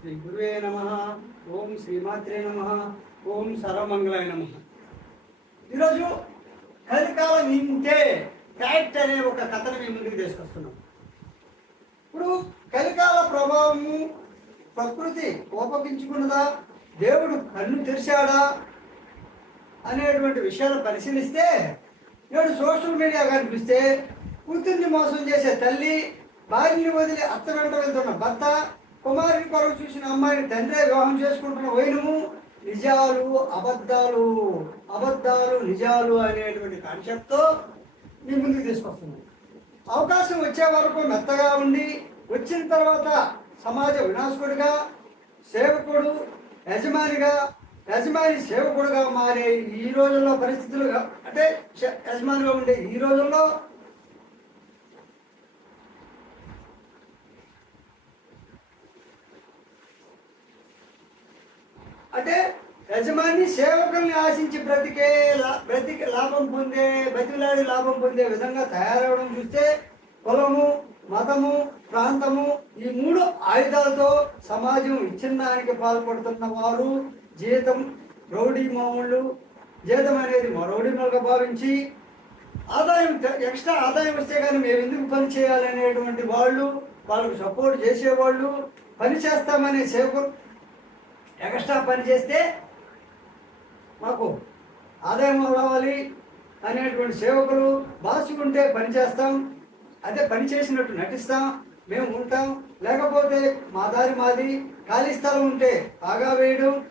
శ్రీ గురువే నమ. ఓం శ్రీమాత్రే నమ. ఓం సర్వమంగళాయ నమ. ఈరోజు కలికాలం ఇంతే ఫ్యాక్ట్ అనే ఒక కథను మేము ముందుకు తీసుకొస్తున్నాం. ఇప్పుడు కలికాల ప్రభావము ప్రకృతి కోపగించుకున్నదా? దేవుడు కన్ను తెరిచాడా? అనేటువంటి విషయాలు పరిశీలిస్తే నేడు సోషల్ మీడియా కనిపిస్తే కూతుర్ని మోసం చేసే తల్లి భార్యని వదిలి అత్త వెంట వెళ్తున్న భర్త కుమారుని కొరకు చూసిన అమ్మాయిని తండ్రి వివాహం చేసుకుంటున్న వైనము నిజాలు అబద్ధాలు అబద్ధాలు నిజాలు అనేటువంటి కాన్సెప్ట్తో మీ ముందుకు తీసుకొస్తుంది. అవకాశం వచ్చే వరకు మెత్తగా ఉండి వచ్చిన తర్వాత సమాజ వినాశకుడిగా సేవకుడు యజమానిగా యజమాని సేవకుడుగా మారే ఈ రోజుల్లో పరిస్థితులుగా అంటే యజమానిగా ఉండే ఈ రోజుల్లో అంటే యజమాని సేవకుల్ని ఆశించి బ్రతికే లా- బ్రతికి లాభం పొందే బతిలాడి లాభం పొందే విధంగా తయారవడం చూస్తే కులము మతము ప్రాంతము ఈ మూడు ఆయుధాలతో సమాజం విచ్ఛిన్నానికి పాల్పడుతున్న వారు జీతం రౌడీ మామూళ్ళు జీతం అనేది మరౌడీలుగా భావించి ఆదాయం ఎక్స్ట్రా ఆదాయం వస్తే కానీ మేము ఎందుకు పని చేయాలనేటువంటి వాళ్ళు వాళ్ళకు సపోర్ట్ చేసేవాళ్ళు పని చేస్తామనే సేవకు ఎక్స్ట్రా పని చేస్తే మాకు ఆదాయం రావాలి అనేటువంటి సేవకులు బాసుకుంటే పని చేస్తాం. అదే పని చేసినట్టు నటిస్తాం. మేము ఉంటాం. లేకపోతే మా దారి మాది. ఖాళీ స్థలం ఉంటే బాగా వేయడం.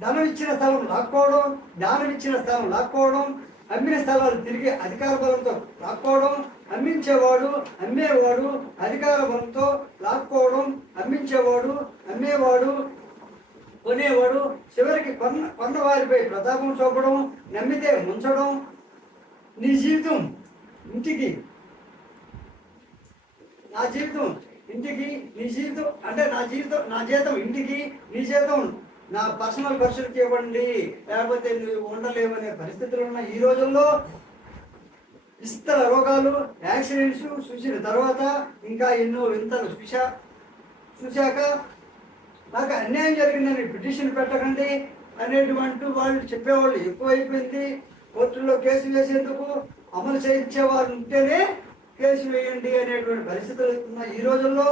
ధనం ఇచ్చిన స్థలం లాక్కోవడం. దానం ఇచ్చిన స్థలం లాక్కోవడం. అమ్మిన స్థలాలు తిరిగి అధికార బలంతో లాక్కోవడం అమ్మించేవాడు అమ్మేవాడు అధికార బలంతో లాక్కోవడం అమ్మించేవాడు అమ్మేవాడు కొనేవాడు చివరికి కొన్న కొన్నవారిపై ప్రతాపం చూపడం నమ్మితే ముంచడం. నీ జీవితం ఇంటికి నా జీవితం ఇంటికి నీ జీవితం అంటే నా జీవితం నా జీతం ఇంటికి నీ జీతం నా పర్సనల్ ఖర్చులకి ఇవ్వండి లేకపోతే నువ్వు ఉండలేవనే పరిస్థితులు ఉన్న ఈ రోజుల్లో విస్తర రోగాలు యాక్సిడెంట్స్ చూసిన తర్వాత ఇంకా ఎన్నో వింతలు చూసా చూశాక నాకు అన్యాయం జరిగిందని పిటిషన్ పెట్టకండి అనేటువంటి వాళ్ళు చెప్పేవాళ్ళు ఎక్కువైపోయింది. కోర్టుల్లో కేసు వేసేందుకు అమలు చేయించే వారు ఉంటేనే కేసు వేయండి అనేటువంటి పరిస్థితులు ఉన్న ఈ రోజుల్లో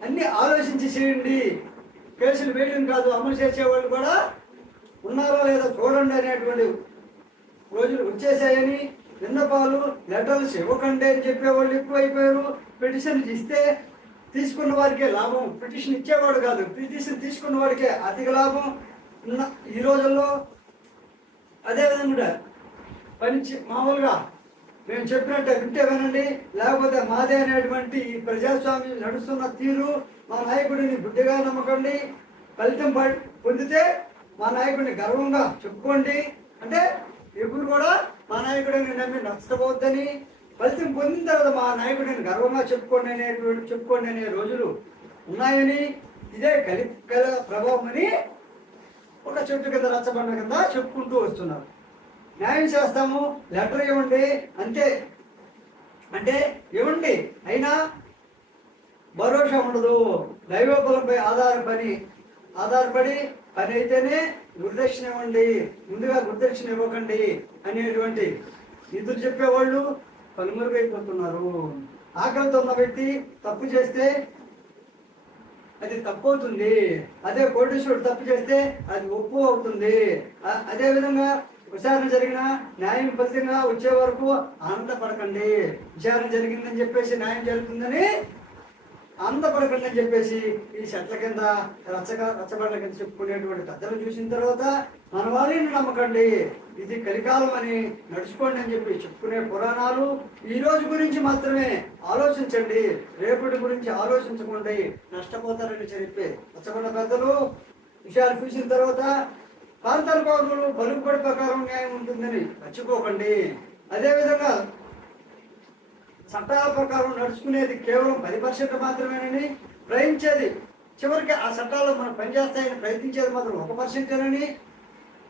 అన్ని ఆలోచించి చేయండి. కేసులు వేయడం కాదు అమలు చేసేవాళ్ళు కూడా ఉన్నారో లేదో చూడండి అనేటువంటి రోజులు వచ్చేసాయని విన్నపాలు లెటర్స్ ఇవ్వకండి అని చెప్పేవాళ్ళు ఎక్కువైపోయారు. పిటిషన్ ఇస్తే తీసుకున్న వారికే లాభం. పిటిషన్ ఇచ్చేవాడు కాదు. పిటిషన్ తీసుకున్న వాడికే అధిక లాభం. ఉన్న ఈ రోజుల్లో అదేవిధంగా పని మామూలుగా మేము చెప్పినట్టు వింటే వినండి. లేకపోతే మాదే అనేటువంటి ఈ ప్రజాస్వామ్యం నడుస్తున్న తీరు మా నాయకుడిని బుద్ధిగా నమ్మకండి. ఫలితం పొందితే మా నాయకుడిని గర్వంగా చెప్పుకోండి. అంటే ఎప్పుడు కూడా మా నాయకుడిని నమ్మి నష్టపోవద్దని ఫలితం పొందిన తర్వాత మా నాయకుడిని గర్వంగా చెప్పుకోండి అనేటువంటి చెప్పుకోండి అనే రోజులు ఉన్నాయని ఇదే కలి కల ప్రభావం అని ఒక చెట్టు కింద రచ్చబండ కింద చెప్పుకుంటూ వస్తున్నారు. న్యాయం చేస్తాము లెటర్ ఇవ్వండి అంతే. అంటే ఇవ్వండి అయినా భరోసా ఉండదు. దైవబలంపై ఆధారపడి ఆధారపడి పని అయితేనే గురుదక్షిణ ఇవ్వండి ముందుగా గురుదక్షిణ ఇవ్వకండి అనేటువంటి ఇద్దరు చెప్పేవాళ్ళు కనుమరుగైపోతున్నారు. ఆకలితో ఉన్న వ్యక్తి తప్పు చేస్తే అది తప్పు అవుతుంది అదే కోటేశ్వరుడు తప్పు చేస్తే అది ఒప్పు అవుతుంది. అదేవిధంగా అదే విధంగా విచారణ జరిగిన న్యాయం ఫలితంగా వచ్చే వరకు ఆనందపడకండి. విచారణ జరిగిందని చెప్పేసి న్యాయం జరుగుతుందని ఆనందపడకండి అని చెప్పేసి ఈ చెట్ల కింద రచ్చగా రచ్చబడల కింద చెప్పుకునేటువంటి పెద్దలు చూసిన తర్వాత మన వారిని నమ్మకండి. ఇది కలికాలం అని నడుచుకోండి అని చెప్పి చెప్పుకునే పురాణాలు ఈ రోజు గురించి మాత్రమే ఆలోచించండి. రేపటి గురించి ఆలోచించకండి నష్టపోతారని చెప్పి రచ్చబండ పెద్దలు విషయాలు చూసిన తర్వాత ప్రాంతాల పౌరులు పలుకుబడి ప్రకారం న్యాయం ఉంటుందని మర్చిపోకండి. అదేవిధంగా చట్టాల ప్రకారం నడుచుకునేది కేవలం పది పర్సెంట్ మాత్రమేనని గ్రహించేది. చివరికి ఆ చట్టాలు మనం పనిచేస్తాయని ప్రయత్నించేది మాత్రం ఒక పర్సెంటేనని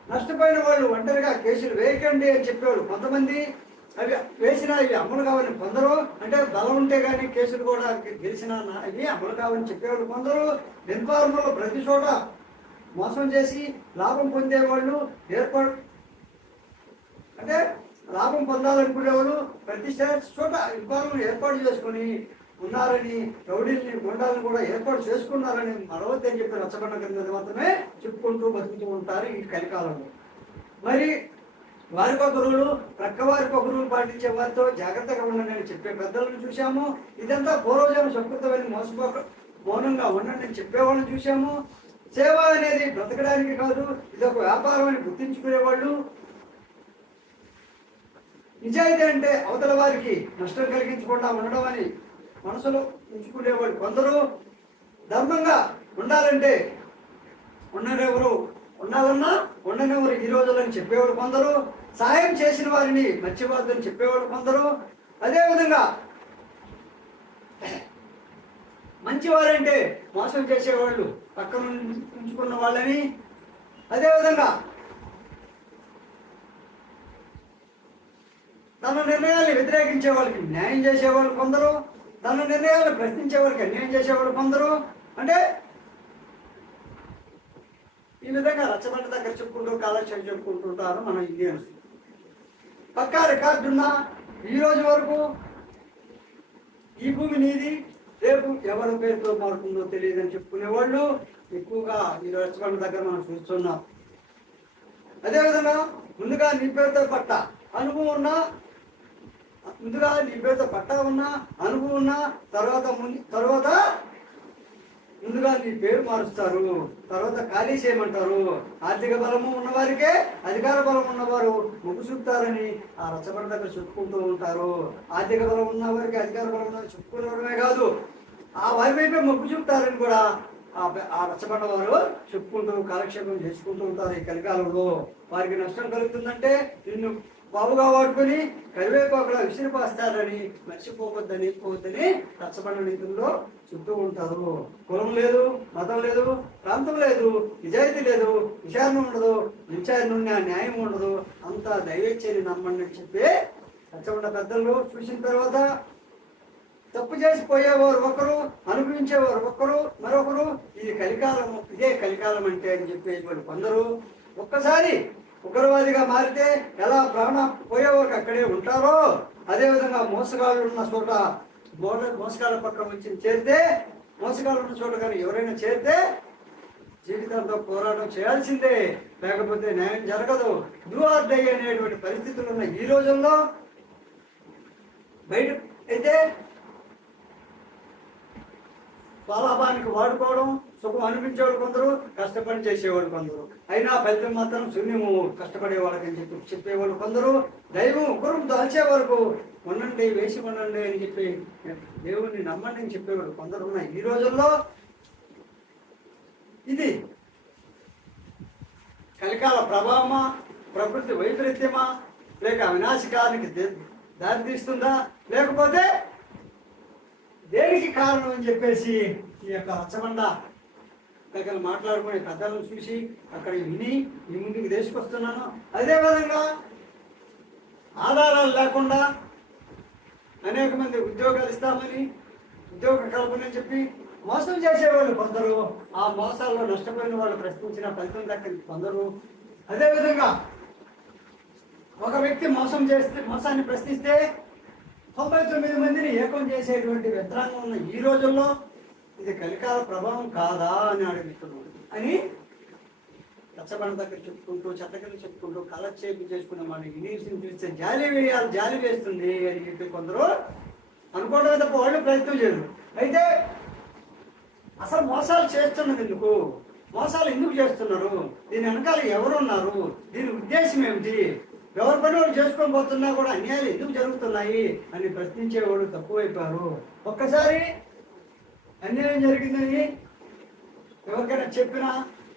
నష్టపోయిన వాళ్ళు ఒంటరిగా కేసులు వేయకండి అని చెప్పేవాళ్ళు కొంతమంది. అవి వేసిన ఇవి అమలు కావని కొందరు. అంటే బలం ఉంటే కానీ కేసులు కూడా గెలిచిన ఇవి అమలు కావని చెప్పేవాళ్ళు కొందరు. ఇన్ఫార్మర్లు ప్రతి చోట మోసం చేసి లాభం పొందేవాళ్ళు ఏర్పాటు అంటే లాభం పొందాలనుకునేవాళ్ళు ప్రతి చోట ఇబ్బందులు ఏర్పాటు చేసుకుని ఉన్నారని రౌడీల్ని గుండాలను కూడా ఏర్పాటు చేసుకున్నారని మరవద్దని చెప్పి రచ్చబండ కింద మాత్రమే చెప్పుకుంటూ బతుకుతూ ఉంటారు ఈ కలికాలంలో. మరి వారికొకరులు ప్రక్క వారికొకరులు పాటించే వారితో జాగ్రత్తగా ఉండండి అని చెప్పే పెద్దలను చూశాము. ఇదంతా పూర్వజన సంస్కృతమని మోసపోక మౌనంగా ఉండండి అని చెప్పేవాళ్ళని చూశాము. సేవ అనేది బ్రతకడానికి కాదు ఇది ఒక వ్యాపారం అని గుర్తించుకునేవాళ్ళు. నిజాయితీ అంటే అవతల వారికి నష్టం కలిగించకుండా ఉండడం అని మనసులో ఉంచుకునేవాడు కొందరు. ధర్మంగా ఉండాలంటే ఉండనెవరు ఉండాలన్నా ఉండనెవరు ఈ రోజులని చెప్పేవాడు కొందరు. సాయం చేసిన వారిని మర్చిపోద్దని చెప్పేవాడు కొందరు. అదేవిధంగా మంచివారంటే మోసం చేసేవాళ్ళు పక్కన ఉంచుకున్న వాళ్ళని అదేవిధంగా తన నిర్ణయాలు వ్యతిరేకించే వాళ్ళకి న్యాయం చేసేవాళ్ళు కొందరు తన నిర్ణయాలు ప్రశ్నించే వాళ్ళకి అన్యాయం చేసేవాళ్ళు కొందరు. అంటే ఈ విధంగా రచ్చబండ దగ్గర చెప్పుకుంటూ కాలక్షేపం చెప్పుకుంటుంటారు మన ఇండియన్స్. పక్కా రికార్డున్న ఈ రోజు వరకు ఈ భూమి నీది రేపు ఎవరి పేరుతో మారుతుందో తెలియదని చెప్పుకునే వాళ్ళు ఎక్కువగా ఈ రచకుల దగ్గర మనం చూస్తున్నాం. అదేవిధంగా ముందుగా నీ పేరుతో పట్ట అనుభవం ఉన్నా ముందుగా నీ పేరుతో పట్ట ఉన్నా అనుభవం ఉన్నా తర్వాత ముందు తర్వాత ముందుగా నీ పేరు మారుస్తారు. తర్వాత ఖాళీ చేయమంటారు. ఆర్థిక బలము ఉన్నవారికే అధికార బలం ఉన్నవారు ముగ్గు చూపుతారని ఆ రచ్చబండ దగ్గర చెప్పుకుంటూ ఉంటారు. ఆర్థిక బలం ఉన్నవారికి అధికార బలం ఉన్నవారు చెప్పుకునేవడమే కాదు ఆ వారి వైపే మొగ్గు చూపుతారని కూడా ఆ ఆ రచ్చబండ వారు చెప్పుకుంటూ కాలక్షేపం చేసుకుంటూ ఉంటారు ఈ కలికాలంలో. వారికి నష్టం కలుగుతుందంటే నిన్ను బావుగా వాడుకొని కరివేపాకులా విసిరిపాస్తారని మర్చిపోవద్దని పోవద్దని రచ్చబండ నీతుల్లో చుట్టూ ఉంటారు. కులం లేదు మతం లేదు ప్రాంతం లేదు నిజాయితీ లేదు విచారణ ఉండదు విచారణ ఆ న్యాయం ఉండదు. అంతా దైవేచ్ఛని నమ్మండి అని చెప్పి రచ్చబండ పెద్దలు చూసిన తర్వాత తప్పు చేసిపోయేవారు ఒకరు అనుభవించేవారు ఒకరు మరొకరు. ఇది కలికాలం ఇదే కలికాలం అంటే అని చెప్పేటువంటి కొందరు ఒక్కసారి ఉగ్రవాదిగా మారితే ఎలా ప్రాణం పోయేవారికి అక్కడే ఉంటారో అదేవిధంగా మోసగాళ్ళు ఉన్న చోట బోర్డర్ మోసగాళ్ళ పక్కన వచ్చి చేరితే మోసగాళ్ళు ఉన్న చోట కానీ ఎవరైనా చేరితే జీవితంతో పోరాటం చేయాల్సిందే. లేకపోతే న్యాయం జరగదు. డూ ఆర్ డై అనేటువంటి పరిస్థితులు ఉన్న ఈ రోజుల్లో బయట అయితే స్వలాభానికి వాడుకోవడం సుఖం అనిపించేవాళ్ళు కొందరు కష్టపడి చేసేవాళ్ళు కొందరు. అయినా ఫలితం మాత్రం శూన్యము కష్టపడే వాళ్ళకని చెప్పి చెప్పేవాళ్ళు కొందరు. దైవం గురువు దాల్చే వరకు ఉండండి వేసి ఉండండి అని చెప్పి దేవుణ్ణి నమ్మండి అని చెప్పేవాళ్ళు కొందరు ఉన్నాయి. ఈ రోజుల్లో ఇది కలికాల ప్రభావమా ప్రకృతి వైపరీత్యమా లేక వినాశకానికి దారితీస్తుందా? లేకపోతే దేనికి కారణం అని చెప్పేసి ఈ యొక్క రచ్చబండ దగ్గర మాట్లాడుకునే పెద్దలను చూసి అక్కడ విని ఈ ముందుకు తీసుకొస్తున్నాను. అదేవిధంగా ఆధారాలు లేకుండా అనేక మంది ఉద్యోగాలు ఇస్తామని ఉద్యోగ కల్పనని చెప్పి మోసం చేసేవాళ్ళు కొందరు. ఆ మోసాల్లో నష్టపోయిన వాళ్ళు ప్రశ్నించిన ఫలితం దక్కింది కొందరు. అదేవిధంగా ఒక వ్యక్తి మోసం చేస్తే మోసాన్ని ప్రశ్నిస్తే తొంభై తొమ్మిది మందిని ఏకం చేసేటువంటి యంత్రాంగం ఉన్న ఈ రోజుల్లో ఇది కలికాల ప్రభావం కాదా అని అడుగుతున్నాడు అని రచ్చబండ దగ్గర చెప్పుకుంటూ చెత్తకలు చెప్పుకుంటూ కాలక్షేపం చేసుకున్న మన ఇంగ్లీష్ని చూస్తే జాలి వేయాలి జాలి వేస్తుంది అని చెప్పి కొందరు అనుకోవడం తప్ప వాళ్ళు ప్రయత్నం చేయరు. అయితే అసలు మోసాలు చేస్తున్నది ఎందుకు? మోసాలు ఎందుకు చేస్తున్నారు? దీని వెనకాల ఎవరున్నారు? దీని ఉద్దేశం ఏమిటి? ఎవరి పని వాళ్ళు చేసుకొని పోతున్నా కూడా అన్యాయాలు ఎందుకు జరుగుతున్నాయి అని ప్రశ్నించేవాళ్ళు తక్కువైపోయారు. ఒక్కసారి అన్యాయం జరిగిందని ఎవరికైనా చెప్పినా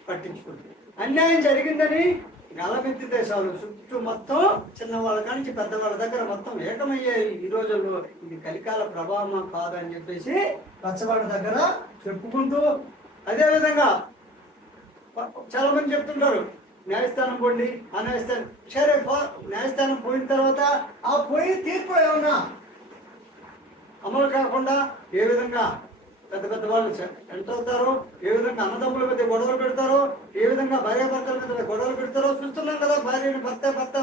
పట్టించుకుంటారు అన్యాయం జరిగిందని గలమెత్తి చాలు చుట్టూ మొత్తం చిన్నవాళ్ళ కానించి పెద్దవాళ్ళ దగ్గర మొత్తం ఏకమయ్యాయి. ఈ రోజుల్లో ఇది కలికాల ప్రభావం కాదని చెప్పేసి పచ్చవాళ్ళ దగ్గర చెప్పుకుంటూ అదేవిధంగా చాలా మంది చెప్తుంటారు న్యాయస్థానం పోండి ఆ న్యాయస్థానం సరే న్యాయస్థానం పోయిన తర్వాత ఆ పోయి తీర్పు ఏమన్నా అమలు కాకుండా ఏ విధంగా పెద్ద పెద్ద వాళ్ళు ఎంత అవుతారో? ఏ విధంగా అన్నదమ్ముల మీద గొడవలు పెడతారో? ఏ విధంగా భార్య భర్తల మీద గొడవలు పెడతారో చూస్తున్నాం కదా భార్యని భర్త భర్త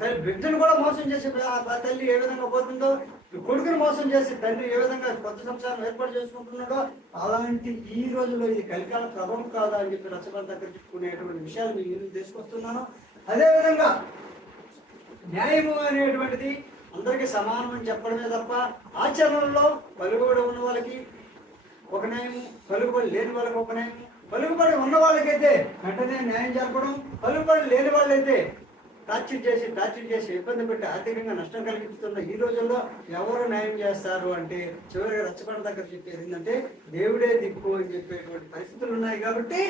తల్లి- బిడ్డను కూడా మోసం చేసి ఆ తల్లి ఏ విధంగా పోతుందో కొడుకుని మోసం చేసి తండ్రి ఏ విధంగా కొత్త సంసారం ఏర్పాటు చేసుకుంటున్నాడో అలాంటి ఈ రోజులో ఇది కలికాల ప్రభావం కాదా అని చెప్పి రచనల దగ్గర చెప్పుకునేటువంటి విషయాలు మీ తీసుకొస్తున్నాను. అదేవిధంగా న్యాయము అనేటువంటిది అందరికీ సమానం అని చెప్పడమే తప్ప ఆచరణలో పలుకుబడి ఉన్న వాళ్ళకి ఒక న్యాయం పలుకుబడి లేని వాళ్ళకి ఒక న్యాయం పలుకుబడి ఉన్న వాళ్ళకైతే వెంటనే న్యాయం జరపడం పలుకుబడి లేని వాళ్ళైతే టార్చర్ చేసి టార్చర్ చేసి ఇబ్బంది పెట్టి ఆర్థికంగా నష్టం కలిగిస్తున్న ఈ రోజుల్లో ఎవరు న్యాయం చేస్తారు అంటే చివరిగా రచ్చబండ దగ్గర చెప్పేది ఏంటంటే దేవుడే దిక్కు అని చెప్పేటువంటి పరిస్థితులు ఉన్నాయి కాబట్టి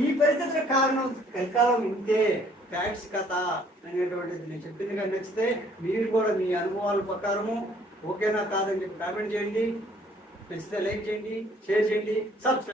ఈ పరిస్థితుల కారణం కలికాలం ఇంతే. ఫ్యాక్ట్స్ కథ అనేటువంటిది నేను చెప్పింది కానీ నచ్చితే మీరు కూడా మీ అనుభవాల ప్రకారము ఓకేనా కాదని చెప్పి కామెంట్ చేయండి. నచ్చితే లైక్ చేయండి షేర్ చేయండి సబ్స్క్రైబ్